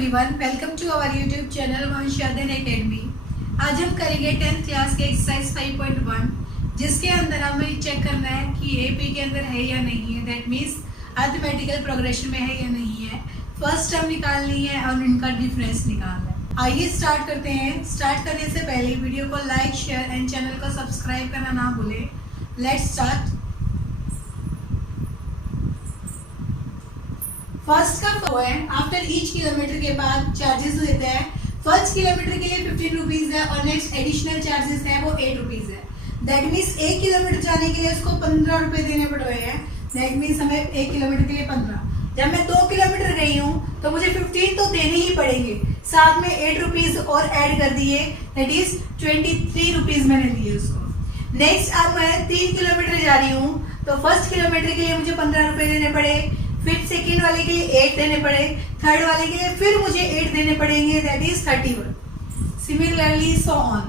Everyone, welcome to our YouTube channel वंशयादन academy. आज हम करेंगे 10th क्लास के एक्सरसाइज 5.1, जिसके अंदर हमें चेक करना है कि एपी के अंदर है या नहीं है। दैट मीन्स अरिथमेटिकल प्रोग्रेशन में है या नहीं है। फर्स्ट टर्म निकालनी है और इनका डिफरेंस निकालना है। आइए स्टार्ट करते हैं। स्टार्ट करने से पहले वीडियो को लाइक, शेयर एंड चैनल को सब्सक्राइब करना ना भूलें। Let's start. फर्स्ट का वो है, आफ्टर ईच किलोमीटर के बाद चार्जेस लेते हैं। फर्स्ट किलोमीटर के लिए 15 रुपीज है और नेक्स्ट एडिशनल चार्जेस है वो 8 रुपीज है। दैट मीन्स 1 किलोमीटर जाने के लिए उसको 15 रुपए देने पड़ रहे हैं। दैट मीन्स हमें 1 किलोमीटर के लिए 15। जब मैं 2 किलोमीटर गई हूँ तो मुझे 15 तो देने ही पड़ेंगे, साथ में 8 रुपीज और ऐड कर दिए। दैट इज 23 रुपीज मैंने दिए उसको। नेक्स्ट अब मैं 3 किलोमीटर जा रही हूँ तो फर्स्ट किलोमीटर के लिए मुझे 15 रुपए देने पड़े, फिर सेकेंड वाले के लिए 8 देने पड़े, थर्ड वाले के लिए फिर मुझे 8 देने पड़ेंगे। That is 31। Similarly so on.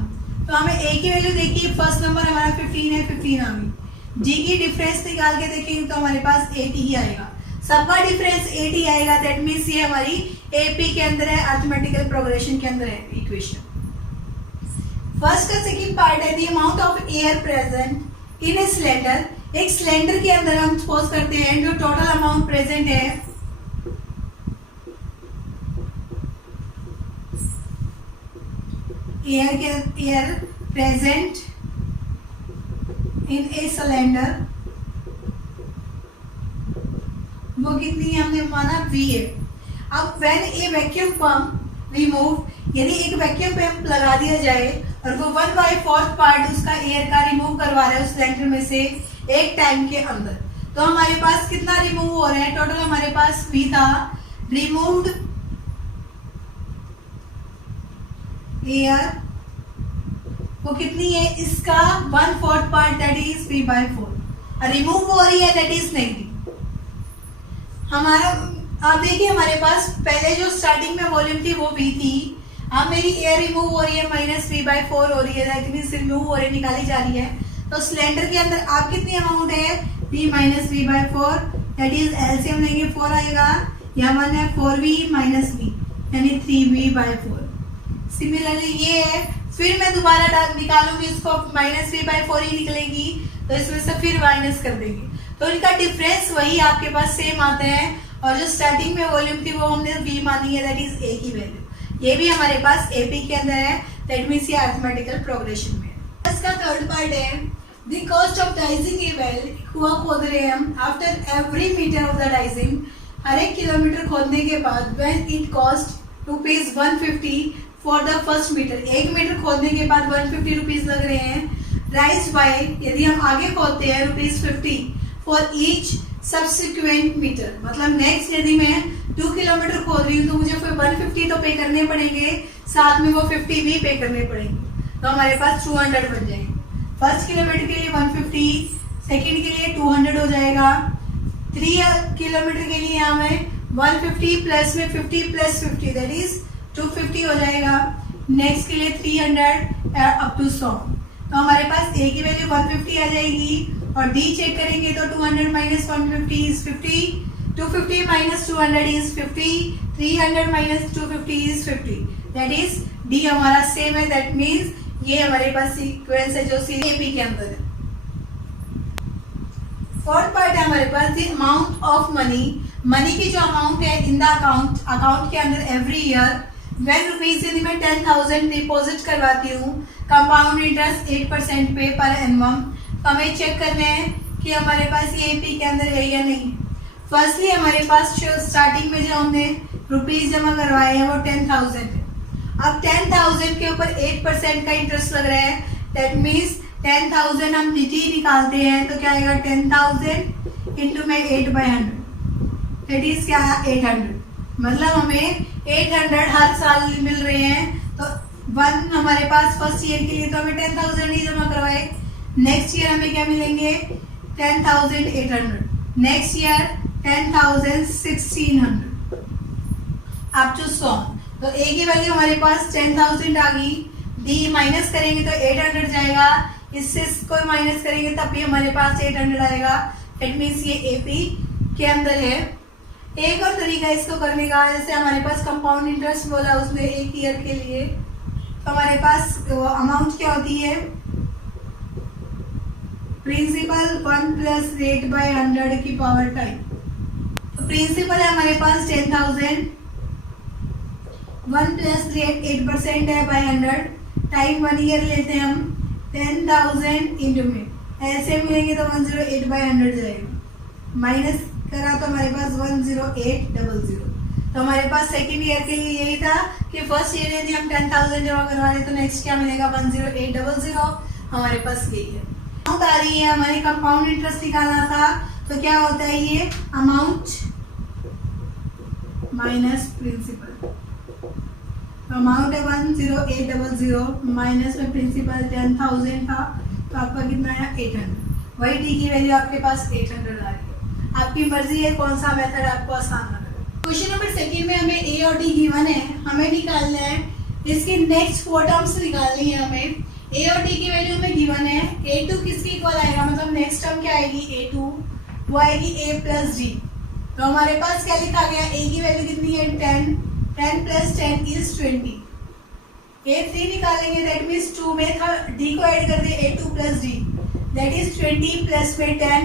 तो हमें ए की वैल्यू देखिए, फर्स्ट नंबर हमारा 15 है, 15 आ गई। जी की डिफरेंस निकाल के देखेंगे तो हमारे पास 80 ही आएगा। सबका डिफरेंस 80 आएगा। दैट मीन्स ये हमारी एपी के अंदर है, अरिथमेटिकल प्रोग्रेशन के अंदर है इक्वेशन। फर्स्ट का सेकेंड पार्ट है the amount of air present in a cylinder. एक सिलेंडर के अंदर हम सपोज करते हैं जो टोटल अमाउंट प्रेजेंट है air present in a cylinder, वो कितनी है हमने माना V है। अब when A vacuum pump remove, यदि एक वैक्यूम पंप लगा दिया जाए और वो 1/4 पार्ट उसका एयर का रिमूव करवा रहा है उस सिलेंडर में से एक टाइम के अंदर, तो हमारे पास कितना रिमूव हो रहा है? टोटल हमारे पास V था, रिमूव्ड एयर वो कितनी है? इसका 1/4 part, that is V/4। Remove हो रही है, दैट इज नेगेटिव। हमारा आप देखिए हमारे पास पहले जो स्टार्टिंग में वॉल्यूम थी वो V थी। अब मेरी एयर रिमूव हो रही है -V/4 हो रही है, दैट मींस रिमूव हो रही है, निकाली जा रही है। तो सिलेंडर के अंदर आप कितनी अमाउंट है? V - V/4, that is LCM लेंगे 4 आएगा। यहाँ 1 है 4V - V यानी 3V/4। सिमिलरली ये है, फिर मैं दोबारा निकालूंगी इसको -V/4 ही निकलेगी, तो इसमें से फिर माइनस कर देंगे तो इनका डिफरेंस वही आपके पास सेम आता है। और जो स्टार्टिंग में वॉल्यूम थी वो हमने V मानी है, दैट इज A की वैल्यू। ये भी हमारे पास एपी के अंदर है, दैट मीन्स ये अरिथमेटिकल प्रोग्रेशन में है। इसका थर्ड पार्ट है the cost of digging a well. कुआं खोद रहे हैं हम, after every metre of the digging, हर एक किलोमीटर खोदने के बाद, when it cost ₹150 for the first metre. 1 metre खोदने के बाद 150 रुपीज लग रहे हैं। राइज बाय, यदि हम आगे खोदते हैं ₹50 फॉर ईच सब्सिक्वेंट मीटर। मतलब नेक्स्ट यदि मैं 2 किलोमीटर खोद रही हूँ तो मुझे फिर 150 तो पे करने पड़ेंगे, साथ में वो 50 भी पे करने पड़ेंगे, तो हमारे पास 200 बन जाएंगे। फर्स्ट किलोमीटर के लिए 150, सेकेंड के लिए 200 हो जाएगा। 3 किलोमीटर के लिए हमें 150 प्लस में 50 प्लस 50 दैट इज 250 हो जाएगा। नेक्स्ट के लिए 300 अप टू 100, तो हमारे पास ए की वैल्यू 150 आ जाएगी। और डी चेक करेंगे तो 200 - 150 is 50, 250 - 200 is 50, 300 - 250 is 50। That is D हमारा सेम है। दैट मीन्स ये हमारे पास सीक्वेंस है जो सीएपी के अंदर है। फोर्थ पार्ट है हमारे पास the amount of money. Money की जो अमाउंट है इन द अकाउंट के अंदर एवरी ईयर, व्हेन रुपीज यदि मैं 10,000 डिपॉजिट करवाती हूँ, कंपाउंड इंटरेस्ट 8% पे पर एनम। तो हमें चेक करना है कि हमारे पास ये एपी के अंदर है या नहीं। फर्स्टली हमारे पास स्टार्टिंग में जो हमने रुपीज जमा करवाए हैं वो 10,000 है। अब 10,000 के ऊपर 8% का इंटरेस्ट लग रहा है, दैट मीन्स 10,000 हम नीचे निकालते हैं तो क्या आएगा? 10,000 इंटू में 8/100, दैट इज क्या है? 800। मतलब हमें 800 हर साल मिल रहे हैं। तो 1 हमारे पास फर्स्ट ईयर के लिए तो हमें 10,000 ही जमा करवाए। नेक्स्ट ईयर हमें क्या मिलेंगे? 10,800। Next year 10,1600 up to 100। तो ए की वैल्यू हमारे पास 10,000 आ गई। डी माइनस करेंगे तो 800 जाएगा, इससे कोई माइनस करेंगे तब भी हमारे पास 800 आएगा। इट मीन्स ये एपी के अंदर है। एक और तरीका इसको करने का, जैसे हमारे पास कंपाउंड इंटरेस्ट बोला उसने 1 ईयर के लिए, तो हमारे पास अमाउंट क्या होती है, प्रिंसिपल 1 प्लस रेट बाय 100 की पावर टाइम। तो प्रिंसिपल है हमारे पास 10,000, 1 प्लस रेट 8% है बाय 100, टाइम 1 ईयर लेते हैं हम, 10,000 इंटू में ऐसे मिलेंगे तो 108 बाय 100 जाएगा, माइनस करा तो हमारे पास 10800। तो हमारे पास सेकेंड ईयर के लिए यही था कि फर्स्ट ईयर यदि हम 10,000 जमा करवा रहे तो नेक्स्ट क्या मिलेगा 10800, हमारे पास यही है। अमाउंट आ रही है हमारे कंपाउंड इंटरेस्ट निकालना था, तो क्या होता है ये अमाउंट माइनस प्रिंसिपल। अमाउंट है 10800 माइनस में प्रिंसिपल 10,000 था, तो आपका कितना आया 800। वही डी की वैल्यू आपके पास 800 आ रही है। आपकी मर्जी है कौन सा मेथड आपको आसान लगे। क्वेश्चन नंबर सेकंड में हमें ए और डी गिवन है, हमें निकालना है इसकी नेक्स्ट 4 टर्म्स निकालनी है हमें। ए और डी की वैल्यू हमें गिवन है, a2 किसके इक्वल आएगा, मतलब नेक्स्ट टर्म क्या आएगी a2, वो आएगी a प्लस डी। तो हमारे पास क्या लिखा गया, a की वैल्यू कितनी है 10, 10 प्लस 10 इज 20। a3 निकालेंगे दैट मीन्स 2 में था, d को ऐड कर दिए a2 plus d that is 20 plus में 10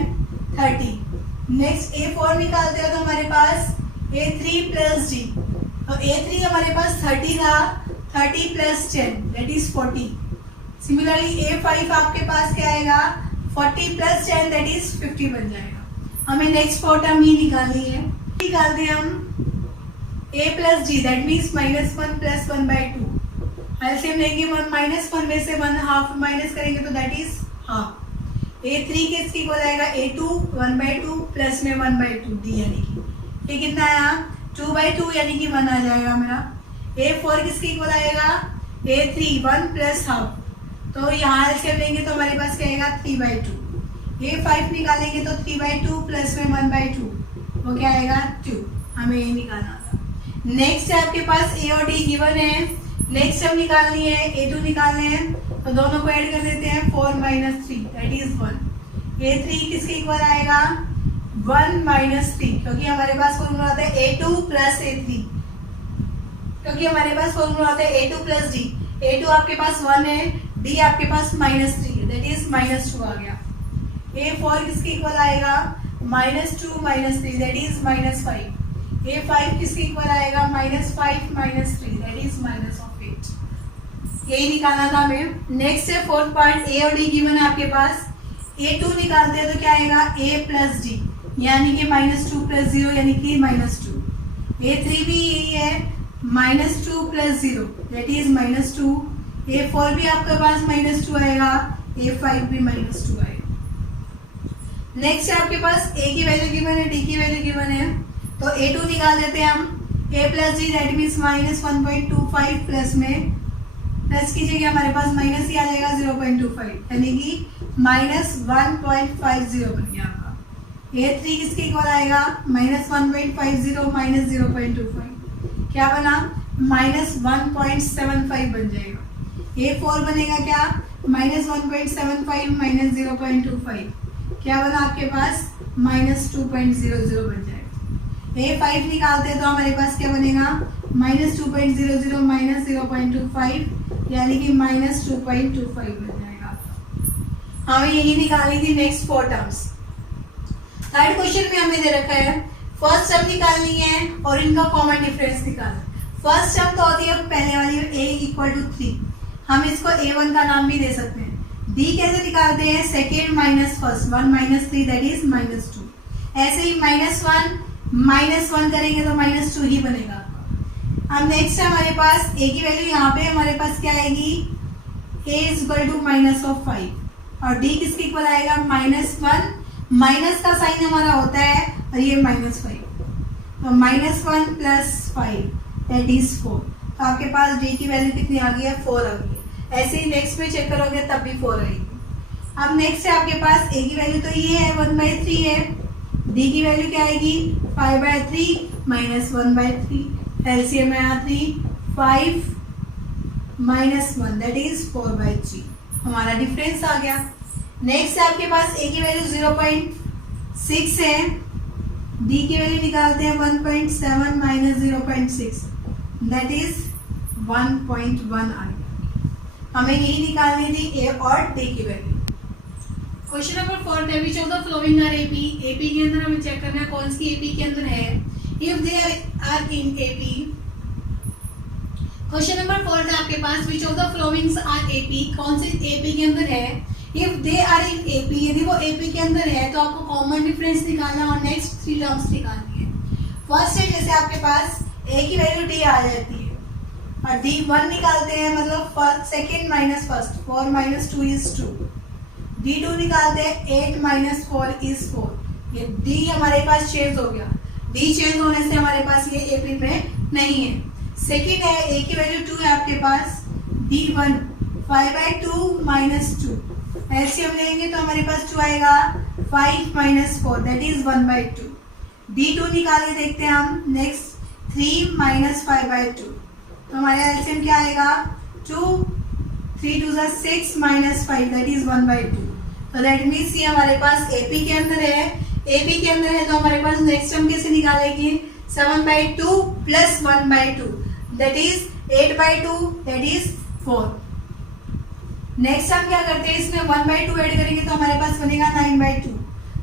30। नेक्स्ट a4 निकालते हो तो हमारे पास a3 प्लस d, तो a3 हमारे पास 30 था, 30 plus 10 that is 40। Similarly a5 आपके पास क्या आएगा 40 प्लस 10 दैट इज 50 बन जाएगा। हमें नेक्स्ट 4 टर्म ही निकालनी है, निकालते हैं हम a plus d that means -1 plus 1/2। LCM लेंगे -1 में से 1 हाफ माइनस करेंगे तो दैट इज हाफ। a3 किसके इक्वल आएगा a2 1/2 प्लस में 1/2 d यानी कि ये कितना आया 2/2 यानी कि 1 आ जाएगा मेरा। a4 किसके इक्वल आएगा a3 1 प्लस हाफ, तो यहाँ एलसीएम लेंगे तो हमारे पास क्या आएगा 3/2। a5 निकालेंगे तो 3/2 प्लस में 1/2 वो क्या आएगा 2। हमें ये निकालना था। नेक्स्ट है आपके पास a और d गिवन है, नेक्स्ट हम निकालनी है a2 निकालने हैं, तो दोनों को ऐड कर देते हैं 4 - 3 दैट इज 1। a3 किसके इक्वल आएगा 1 - 3, क्योंकि हमारे पास फॉर्मूला आता है a2 प्लस a3, क्योंकि हमारे पास फॉर्मूला आता है a2 प्लस d। a2 आपके पास 1 है, d आपके पास -3 है दैट इज -2 आ गया। a4 किसके इक्वल आएगा -2 - 3 दैट इज -5। a5 किसके इक्वल आएगा -5 - 3 दैट इज -8। यही निकालना था हमें। नेक्स्ट है फोर्थ पार्ट, a और d गिवन है आपके पास। a2 निकालते हैं तो क्या आएगा a प्लस d यानी कि -2 प्लस 0 यानी कि -2। a3 भी यही है -2 प्लस 0 दैट इज -2। a4 भी आपके पास -2 आएगा, a5 भी -2 आएगा। नेक्स्ट है आपके पास a की वैल्यू गिवन है, d की वैल्यू गिवन है, तो a2 निकाल देते हैं हम a plus d that means -1.25 plus में प्लस कीजिएगा हमारे पास माइनस ही आ जाएगा 0.25 यानी कि -1.50 बन गया आपका। a3 किसके इक्वल आएगा -1.50 - 0.25 क्या बना -1.75 बन जाएगा। a4 बनेगा क्या -1.75 - 0.25 क्या बना आपके पास -2.00 बन जाएगा। a5 निकालते हैं तो हमारे पास क्या बनेगा -2.00 - 0.25 यानी कि -2.25 बन जाएगा। हमें यही निकालनी थी नेक्स्ट 4 टर्म्स। थर्ड क्वेश्चन में हमें दे रखा है फर्स्ट टर्म निकालनी है और इनका कॉमन डिफरेंस निकालना। फर्स्ट टर्म तो होती है पहले वाली a = 3, हम इसको a1 का नाम भी दे सकते हैं। d कैसे निकालते हैं second minus first 1 - 3 that is -2। ऐसे ही -1 करेंगे तो -2 ही बनेगा। अब नेक्स्ट है हमारे पास a की वैल्यू यहाँ पे हमारे पास क्या आएगी a = -5 और d किसके इक्वल आएगा -1, माइनस का साइन हमारा होता है और ये -5 तो -1 + 5 दैट इज 4। तो आपके पास d की वैल्यू कितनी आ गई है 4 आ गई है। ऐसे ही नेक्स्ट में चेक करोगे तब भी 4 आएगी। अब नेक्स्ट है आपके पास a की वैल्यू तो ये है 1/3 है, d की वैल्यू क्या आएगी 5/3 - 1/3 एलसीएम में 3 5 - 1 दैट इज 4/3 हमारा डिफरेंस आ गया। नेक्स्ट है आपके पास a की वैल्यू 0.6 है, d की वैल्यू क्या आएगी 5/3 - 1/3 एलसीएम में 3 5 - 1 दैट इज 4/3 हमारा डिफरेंस आ गया। नेक्स्ट है आपके पास a की वैल्यू 0.7 है, d की वैल्यू क्या आएगी 5/3 - 1/3 एलसीएम में 3 5 - 1 दैट इज 4/3 हमारा डिफरेंस आ गया। डी की वैल्यू निकालते हैं 1.7 माइनस 0.6 दैट इज 1.1 आ गया। हमें यही निकालनी थी ए और डी की वैल्यू। क्वेश्चन नंबर 4 है which of the following are AP. AP के अंदर हमें चेक करना है कौन सी एपी के अंदर है। If they are in AP. Question number 4 है आपके पास which of the followings are AP, कौन से एपी के अंदर है। If they are in AP, यदि वो एपी के अंदर है तो आपको कॉमन डिफरेंस निकालना और नेक्स्ट 3 टर्म्स निकालनी है। फर्स्ट है जैसे आपके पास ए की वैल्यू डी आ जाती है और डी 1 निकालते हैं, मतलब second minus first, 4 minus 2 is 2। D 2 निकालते हैं 8 माइनस 4 इज 4। ये डी हमारे पास चेंज हो गया, डी चेंज होने से हमारे पास ये एपी में नहीं है। सेकेंड है ए की वैल्यू 2 है आपके पास, डी 1 5/2 माइनस 2। एलसीएम लेंगे तो हमारे पास 2 आएगा, 5 माइनस 4 दैट इज 1/2। डी 2 निकाल के देखते हैं हम, नेक्स्ट 3 माइनस 5/2 तो हमारा एलसीएम क्या आएगा 2, 3 2 जा 6 माइनस 5 दैट इज 1/2। तो दैट मीन्स ये हमारे पास एपी के अंदर है। एपी के अंदर है तो हमारे पास नेक्स्ट टर्म कैसे निकालेंगे 7/2 plus 1/2 that is 8/2 that is 4। Next हम क्या करते हैं, इसमें 1/2 ऐड करेंगे तो हमारे पास बनेगा 9/2।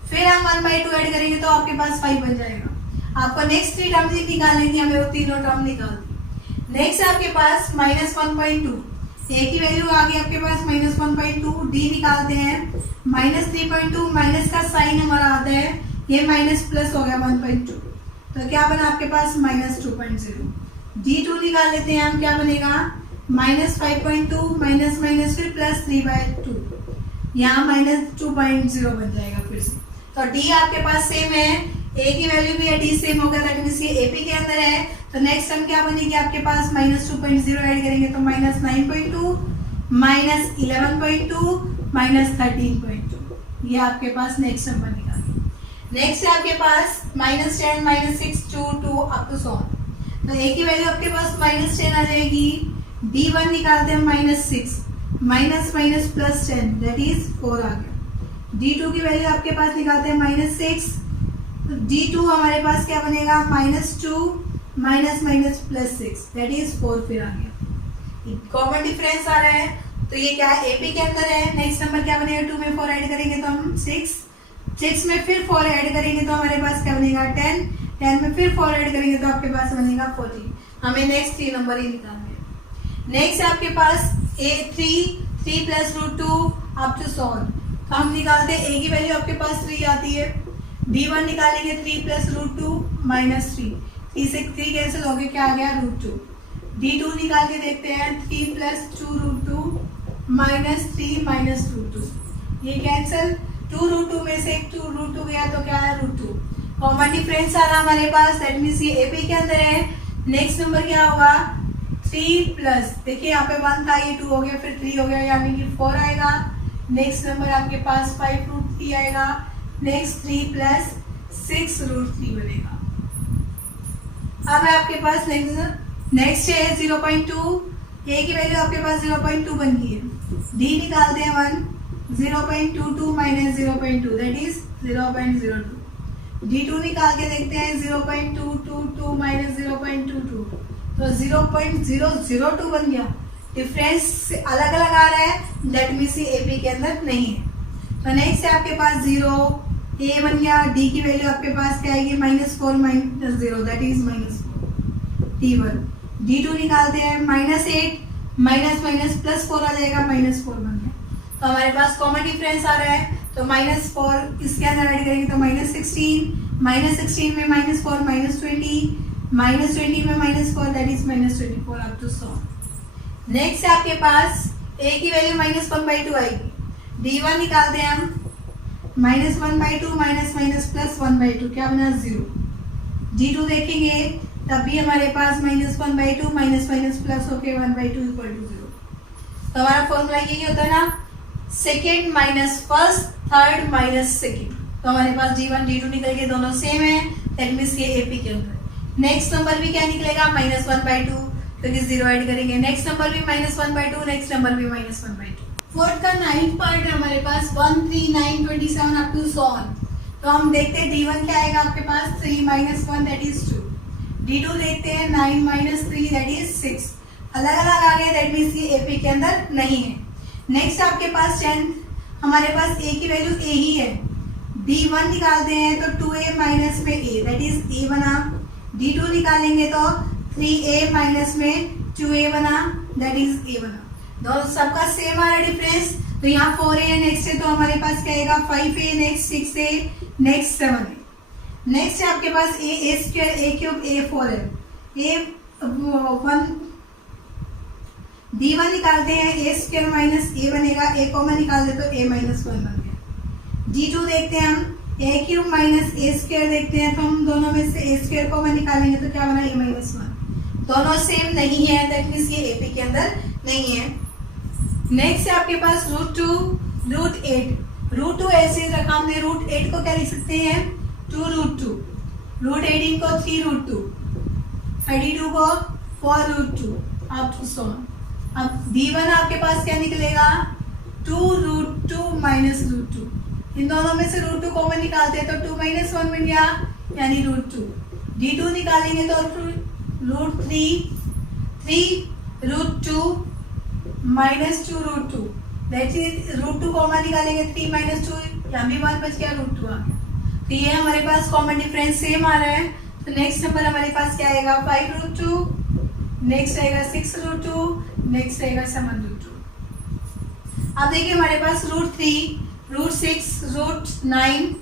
फिर हम 1/2 ऐड करेंगे तो आपके पास 5 बन जाएगा। आपको नेक्स्ट 3 टर्म निकालनी थी, हमें वो तीनों टर्म निकाल दी। नेक्स्ट है आपके पास -1.2। ए की वैल्यू आ गई आपके पास -1.2। डी निकालते हैं -3.2, माइनस का साइन हमारा आता है, ये माइनस प्लस हो गया 1.2 तो क्या बना आपके पास -2.0। डी 2 निकाल लेते हैं हम, क्या बनेगा -5.2 माइनस माइनस फिर प्लस 3/2, यहाँ -2.0 बन जाएगा फिर से। तो डी आपके पास सेम है, ए की वैल्यू भी है, डी सेम होगा दैट मींस ये एपी के अंदर है। तो नेक्स्ट टर्म क्या बनेगी आपके पास -2.0 ऐड करेंगे तो -9.2 माइनस 11.2 माइनस 13.2, ये आपके पास नेक्स्ट टर्म बनेगा। नेक्स्ट है आपके पास -10 -6 2 अप टू 7। तो ए की वैल्यू आपके पास -10 आ जाएगी। डी 1 निकालते हैं -6 minus minus plus 10 that is 4 आ गया। डी 2 की वैल्यू आपके पास निकालते हैं -6, डी 2 हमारे पास क्या बनेगा -2 minus minus plus 6 that is 4 फिर आ गया। कॉमन डिफरेंस आ रहा है तो ये क्या है एपी के अंदर है। नेक्स्ट नंबर क्या बनेगा 2 में 4 ऐड करेंगे तो हम 6 में फिर 4 ऐड करेंगे तो हमारे पास क्या बनेगा 10 में फिर 4 ऐड करेंगे तो आपके पास बनेगा 14। हमें नेक्स्ट 3 नंबर ही निकालने हैं। नेक्स्ट है आपके पास A3 प्लस √2 अप टू 7। तो हम निकालते हैं ए की वैल्यू आपके पास 3 आती है, D1 निकालेंगे 3 प्लस √2 माइनस 3, 3 से 3 कैंसिल हो गया, क्या आ गया √2। D2 निकाल के देखते हैं 3 प्लस 2 √2 माइनस 3 माइनस √2, ये कैंसिल, 2 √2 में से 2 √2 गया तो क्या है √2। कॉमन डिफरेंस आ रहा हमारे पास दैट मींस ये एपी के अंदर है। नेक्स्ट नंबर क्या होगा 3 प्लस, देखिए यहाँ पे 1 था ये 2 हो गया फिर 3 हो गया यानी कि 4 आएगा। नेक्स्ट नंबर आपके पास 5√3 आएगा, नेक्स्ट 3 प्लस 6√3 बनेगा। अब है आपके पास नेक्स्ट है 0.2, ए की वैल्यू आपके पास 0.2 बन गई है। डी निकालते हैं 1, 0.22 माइनस 0.2 दैट इज 0.02। D2 निकाल के देखते हैं 0.222 माइनस 0.22 तो 0.002 बन गया। डिफरेंस अलग अलग आ रहा है दैट मींस ये एपी के अंदर नहीं है। तो नेक्स्ट है आपके पास 0, ए बन गया, डी की वैल्यू आपके पास क्या आएगी -4 minus 0 that is -4। D1 D2 निकालते हैं -8 माइनस माइनस प्लस 4 आ जाएगा, -4 बन गया। तो हमारे पास कॉमन डिफरेंस आ रहा है तो -4 इसके अंदर ऐड करेंगे तो -16 में -4 -20 में -4 that is -24 up to 100। Next है आपके पास ए की वैल्यू -1/2 आएगी। D1 निकालते हैं हम -1/2 माइनस माइनस प्लस 1/2 क्या बना 0। D2 देखेंगे तब भी हमारे पास -1/2 माइनस माइनस प्लस होके 1/2 = 0। तो हमारा फॉर्मूला यही होता है ना, second minus first, third minus second. तो हमारे पास D1 D2 निकल के दोनों सेम है दैट मींस ये एपी के अंदर। नेक्स्ट नंबर भी क्या निकलेगा -1/2 क्योंकि 0 ऐड करेंगे। नेक्स्ट नंबर भी -1/2, नेक्स्ट नंबर भी -1/2। फोर्थ का 9th पार्ट है हमारे पास 1, 3, 9, 27 अप टू 100। तो हम देखते हैं D1 क्या आएगा आपके पास 3 माइनस 1 दैट इज 2। D2 देखते हैं 9 माइनस 3 दैट इज 6। अलग अलग आ गया, दैट मीन्स ये AP के अंदर नहीं है। नेक्स्ट आपके पास 10, हमारे पास A की वैल्यू A ही है। D1 निकालते हैं तो 2A माइनस में A दैट इज A बना। D2 निकालेंगे तो 3A माइनस में 2A बना दैट इज A बना। दोनों सबका सेम आ रहा है डिफरेंस। तो यहाँ 4A नेक्स्ट है तो हमारे पास क्या आएगा 5A next 6A next 7A। Next है आपके पास A square A cube A4 है। A1 D1 निकालते हैं A स्क्वायर माइनस A बनेगा, A कॉमन निकाल दे तो A माइनस 1 बन गया। D2 देखते हैं हम A cube minus A square देखते हैं तो हम दोनों में से A स्क्वायर कॉमन निकालेंगे तो क्या बना A माइनस 1। दोनों सेम नहीं है, दैट मीन्स ये AP के अंदर नहीं है। नेक्स्ट है आपके पास √2 √8। √2 ऐसे रखा हमने, √8 को क्या लिख सकते हैं 2√2, √18 को 3√2, 32 को 4√2 अप टू सो। अब D1 आपके पास क्या निकलेगा 2√2 माइनस √2। इन दोनों में से √2 कॉमन निकालते हैं तो 2 माइनस 1 बन गया यानी √2। D2 निकालेंगे तो √3 माइनस 2√2 दैट इज √2 कॉमन निकालेंगे 3 माइनस 2, यहाँ भी 1 बच गया √2 आ गया। तो ये हमारे पास कॉमन डिफरेंस सेम आ रहा है। तो नेक्स्ट नंबर हमारे पास क्या आएगा 5√2, नेक्स्ट आएगा 6√2, नेक्स्ट आएगा 7√2। अब देखिए हमारे पास √3 √6 √9।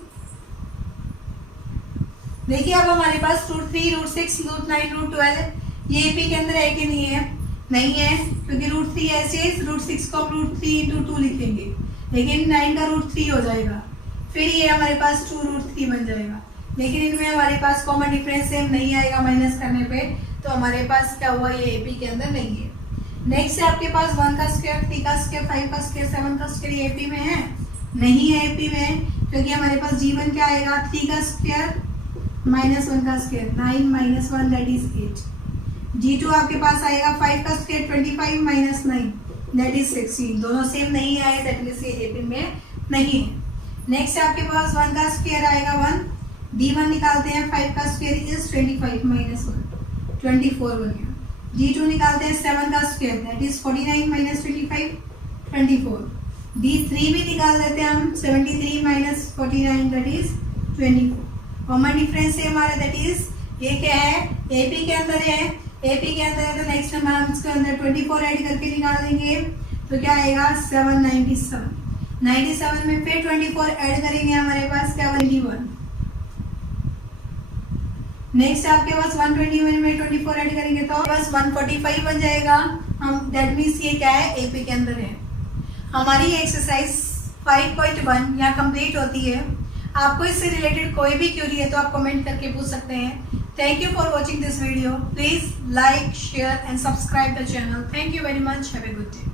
देखिए अब हमारे पास √3 √6 √9 √12 ये AP के अंदर है कि नहीं है, नहीं है, क्योंकि √3 ऐसे √6 को हम √3 × 2 लिखेंगे, लेकिन 9 का √3 हो जाएगा, फिर ये हमारे पास 2√3 बन जाएगा। लेकिन इनमें हमारे पास कॉमन डिफरेंस सेम नहीं आएगा माइनस करने पे, तो हमारे पास क्या हुआ ये AP के अंदर नहीं है। नेक्स्ट है आपके पास 1 का स्क्वायर 3 का स्क्वायर 5 का स्क्वायर 7 का स्क्वायर ये AP में है, नहीं है AP में, क्योंकि हमारे पास D1 क्या आएगा 3 का स्क्वायर माइनस 1 का square 9 minus 1 that is 8। D2 आपके पास आएगा 5 का स्क्वायर 25 माइनस 9 दैट इज 16। दोनों सेम नहीं आए, दैट मीन्स ये AP में नहीं है। नेक्स्ट आपके पास 1 का स्क्वायर आएगा 1, D1 निकालते हैं 5 का स्क्वायर इज 25 माइनस 1 24 बन गया। D2 निकालते हैं 7 का square that is 49 minus 25 24। D3 भी निकाल देते हैं हम 73 minus 49 that is 24। Common difference है हमारा, दैट इज ये क्या है AP के अंदर है, AP के अंदर है तो नेक्स्ट नंबर हम इसके अंदर 24 ऐड करके निकाल देंगे तो क्या आएगा 797। 97 में फिर 24 ऐड करेंगे हमारे पास क्या 21। नेक्स्ट आपके पास 121 में 24 ऐड करेंगे तो बस 145 बन जाएगा। हम दैट मीन्स ये क्या है AP के अंदर है। हमारी एक्सरसाइज 5.1 यहाँ कंप्लीट होती है। आपको इससे रिलेटेड कोई भी क्वेरी है तो आप कमेंट करके पूछ सकते हैं। Thank you for watching this video. Please like, share and subscribe the channel. Thank you very much. Have a good day.